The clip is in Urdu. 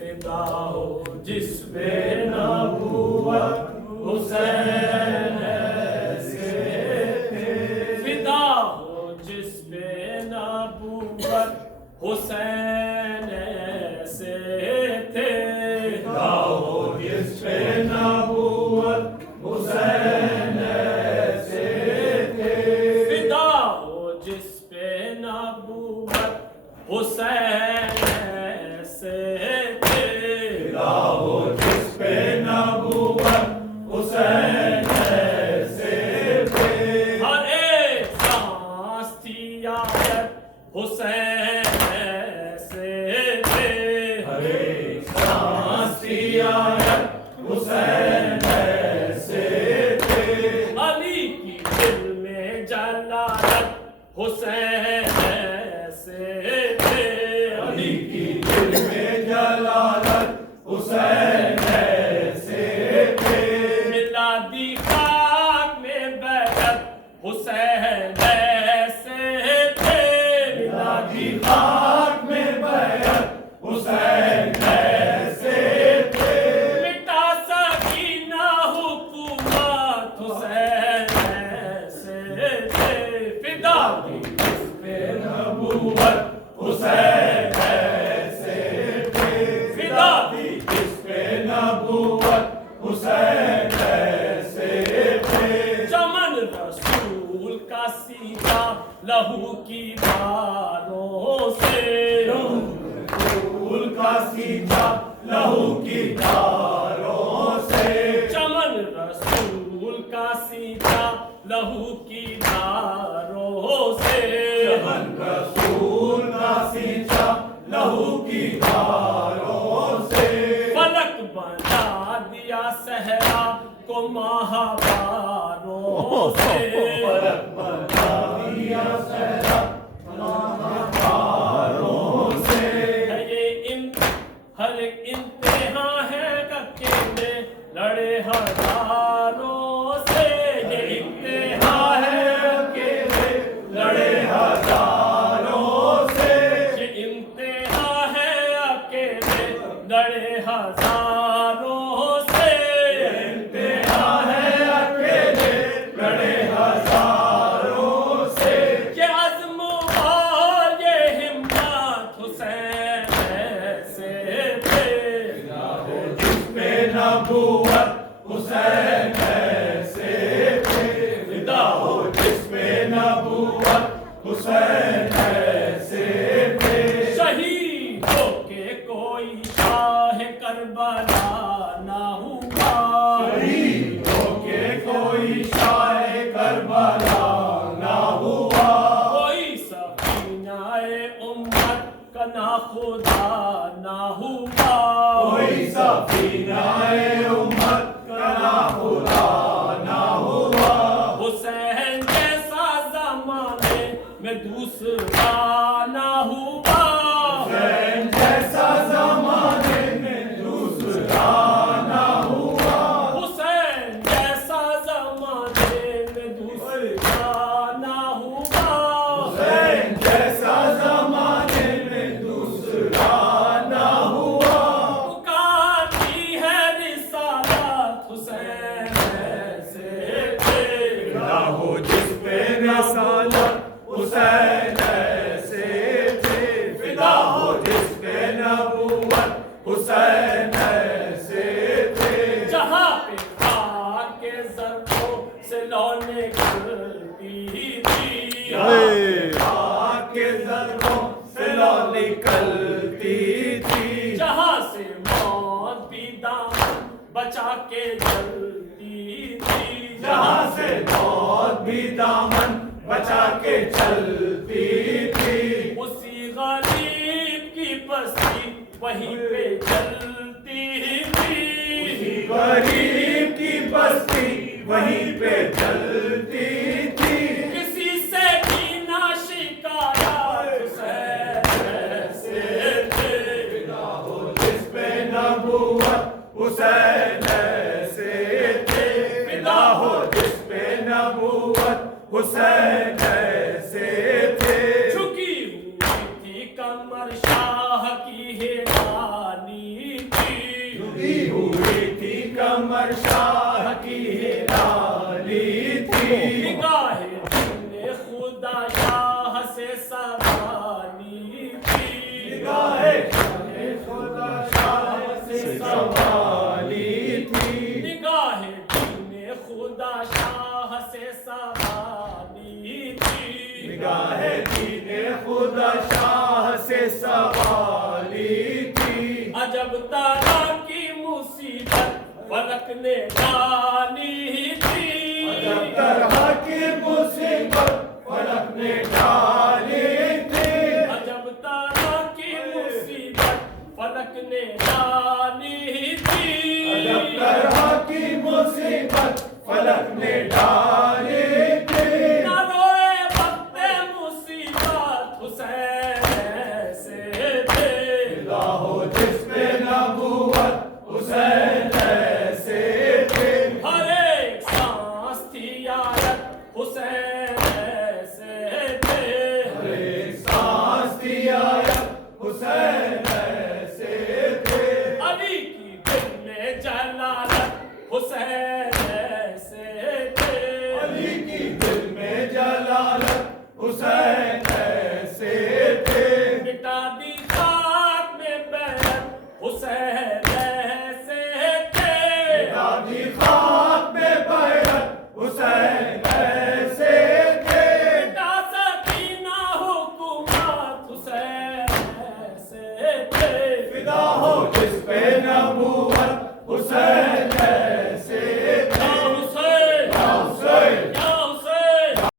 فدا ہو جس پہ نبوت حسین ایسے تھے، فدا ہو جس پہ نبوت حسین ایسے تھے، فدا ہو جس پہ نبوت حسین ایسے تھے، فدا ہو جس پہ نبوت حسین ایسے تھے، فدا ہو جس پہ نبوت حسین ایسے تھے، ہر ایک سانس تھی آیت حسین ایسے تھے، ہر ایک سانس تھی آیت حسین ایسے تھے، علی کی دل میں جلالت حسین ایسے تھے، علی کی دل میں جلالت حسین ایسے تھے، میلادی خاک میں بیعت حسین ایسے تھے، میلادی خاک میں بیعت حسین ایسے تھے، مٹا سکی نہ حکومت حسین ایسے تھے، فدا کی جس پہ نبوت حسین ایسے تھے، فدا کی جس پہ نبوت حسین ایسے تھے، چمن رسول کا سیتا لہو کی دھاروں سے، رسول کا سیتا لہو کی دھاروں سے، چمن رسول کا سیتا لہو کی دھاروں سے، چمن رسول کا سیتا لہو کی دھاروں سے، فلک بنا دیا صحرا کو ماہواروں سے، فلک بنا دیا صحرا ماہواروں سے، ہر ایک امتحان ہے اکیلے لڑے ہزاروں سے، یہ امتحان ہے اکیلے لڑے ہزاروں سے، یہ امتحان ہے اکیلے لڑے ہزاروں سے، یہ امتحان ہے اکیلے لڑے ہزاروں سے، یہ عزم اور یہ ہمت حسین ایسے تھے، فدا ہو جس پہ نبوت حسین ایسے تھے، فدا ہو جس پہ نبوت حسین ایسے تھے، شہید ہو کے کوئی شاہ کربلا نہ ہوا، شہید ہو کے کوئی شاہ کربلا نہ ہوا، کوئی سفینہ امت کا ناخدا نہ ہوا، کوئی سفینہ امت کا ناخدا نہ ہوا، حسین جیسا زمانے میں دوسرا نہ ہوا، حسین جیسا زمانے میں دوسرا نہ ہوا، حسین جیسا زمانے میں دوسرا نہ ہوا، حسین جیسا زمانے میں دوسرا نہ ہوا، پکارتی ہے رسالت حسین ایسے تھے، فدا ہو جس پہ رسالت حسین ایسے تھے، فدا ہو جس پہ نبوت حسین ایسے تھے، جہاں پہ خاک کے ذروں سے لو نکلتی تھی، خاک کے ذروں سے لو نکلتی تھی، جہاں سے موت بھی دامن بچا کے چلتی تھی، جہاں سے موت بھی دامن بچا کے چلتی تھی، اسی غریب کی بستی وہیں پہ چلتی تھی، اسی غریب کی بستی وہیں پہ چلتی تھی، کسی سے بھی نہ شکایت حسین ایسے تھے، فدا ہو جس پہ نبوت حسین ایسے تھے، فدا ہو جس پہ نبوت حسین ایسے تھے، جھکی ہوئی تھی کمر شاہ کی حیرانی قمر شاہ کی لالی تھی، نگاہ دین خدا شاہ سے سوالی تھی، نگاہ خدا شاہ سے سوالی تھی، نگاہ دین خدا شاہ سے سوالی تھی، نگاہ دین خدا شاہ سے سوالی تھی، عجب طرح کی مصیبت فلک نے ڈالی تھی، عجب طرح کی مصیبت فلک نے ڈالی تھی، عجب طرح کی مصیبت فلک نے ڈالی تھی، عجب طرح کی مصیبت فلک نے ڈالی